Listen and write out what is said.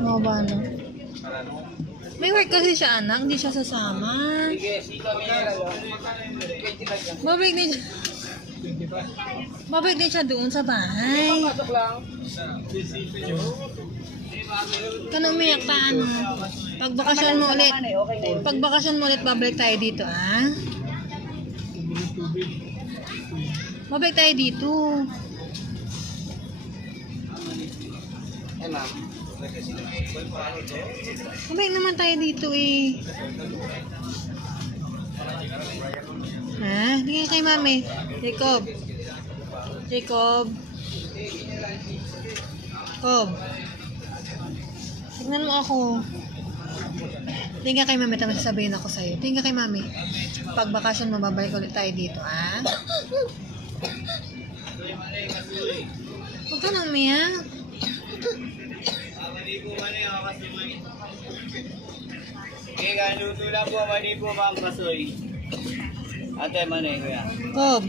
Oo ba, no? May work kasi siya, anak. Hindi siya sasama. Babalik din siya. Babalik din siya doon sa bahay. Kanong umiyak ta, ano? Pag bakasyon mo ulit, babalik tayo dito, ah? Babalik tayo dito. Babalik naman tayo dito, eh. Ha? Tingin kay mami. Jacob. Jacob. Tignan mo ako. Tingin kay mami, tapos sasabihin ako sa'yo. Tingin kay mami. Pag bakasyon mo, babalik ulit tayo dito, ha? Huwag ka nang umiyak. Okay, luto lang po, mani po ma'am Kasoy. Ate, mani kuya. Cob.